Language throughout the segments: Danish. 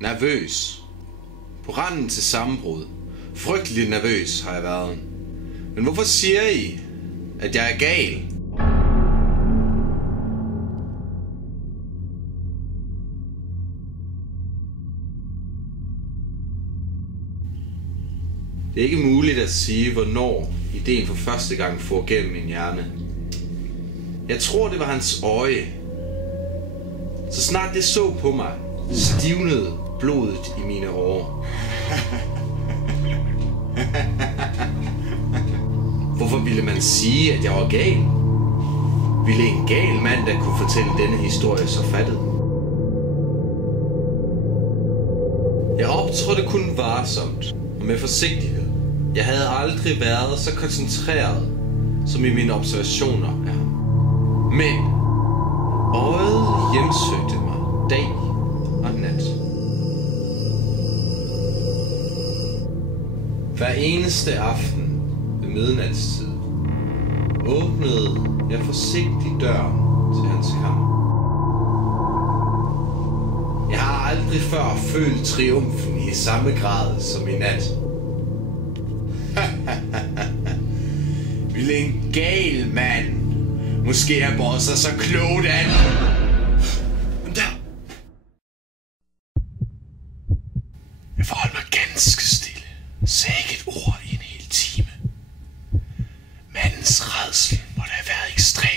Nervøs. På randen til sammenbrud. Frygtelig nervøs har jeg været. Men hvorfor siger I, at jeg er gal? Det er ikke muligt at sige, hvornår ideen for første gang får gennem min hjerne. Jeg tror, det var hans øje. Så snart det så på mig, stivnede blodet i mine årer. Hvorfor ville man sige, at jeg var gal? Ville en gal mand, der kunne fortælle denne historie, så fattet? Jeg optrådte kun varsomt og med forsigtighed. Jeg havde aldrig været så koncentreret, som i mine observationer er. Men øjet hjemsøgte mig dag og nat. Hver eneste aften ved midnatstid åbnede jeg forsigtigt døren til hans kammer. Jeg har aldrig før følt triumfen i samme grad som i nat. Ville en gal mand måske have båret sig så klogt an? Men der... Jeg forholdt mig ganske stille. Sagde ikke et ord i en hel time. Mandens rædsel måtte have været ekstrem.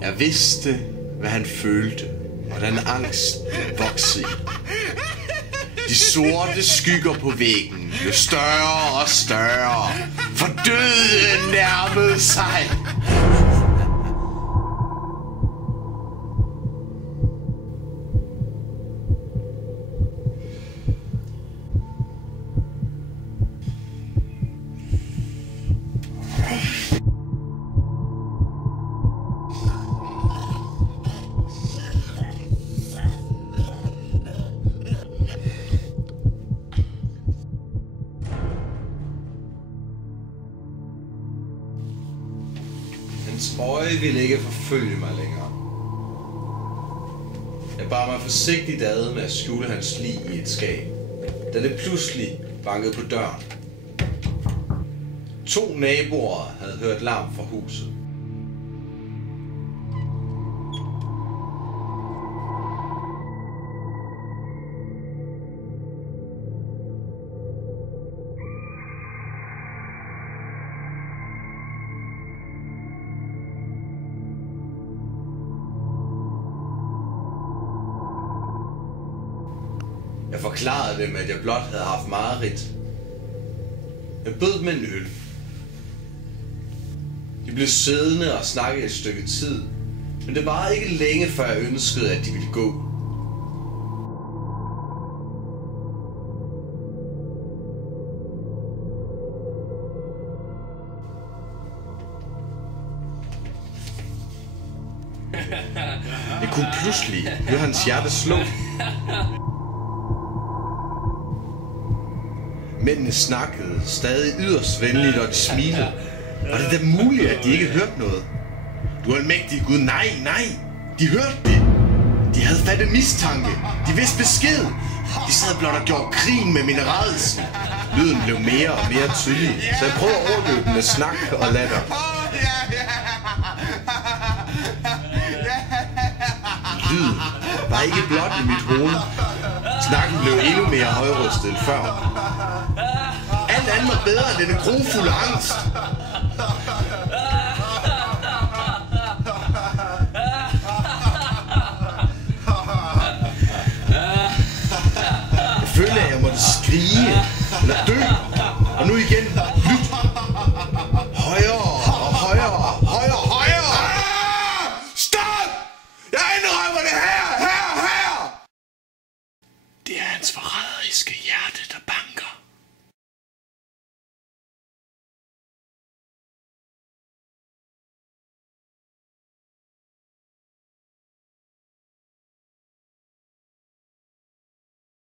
Jeg vidste, hvad han følte, hvordan angsten voksede. De sorte skygger på væggen blev større og større, for døden nærmede sig. Hans øje ville ikke forfølge mig længere. Jeg bar mig forsigtigt ad med at skjule hans lig i et skab, da det pludselig bankede på døren. 2 naboer havde hørt larm fra huset. Jeg forklarede dem, at jeg blot havde haft mareridt. Jeg bød dem en øl. De blev siddende og snakkede et stykke tid, men det varede ikke længe, før jeg ønskede, at de ville gå. Jeg kunne pludselig høre hans hjerte slå. Mændene snakkede stadig yderst venligt, og de smilede. Var det da muligt, at de ikke hørte noget? Du almægtige Gud, nej, nej! De hørte det! De havde fattet mistanke. De vidste besked. De sad blot og gjorde krigen med min rædsel. Lyden blev mere og mere tydelig, så jeg prøvede at overløbe den med snak og latter. Lyden var ikke blot i mit hoved. Snakken blev endnu mere højrøstet end før. Alt andet var bedre end denne grufulde angst. Jeg følte, at jeg måtte skrige eller dø. Og nu igen, lyt. Højere og højere, højere, højere. Stop! Jeg indrømmer det her! Det er hans forræderiske hjerte, der banker.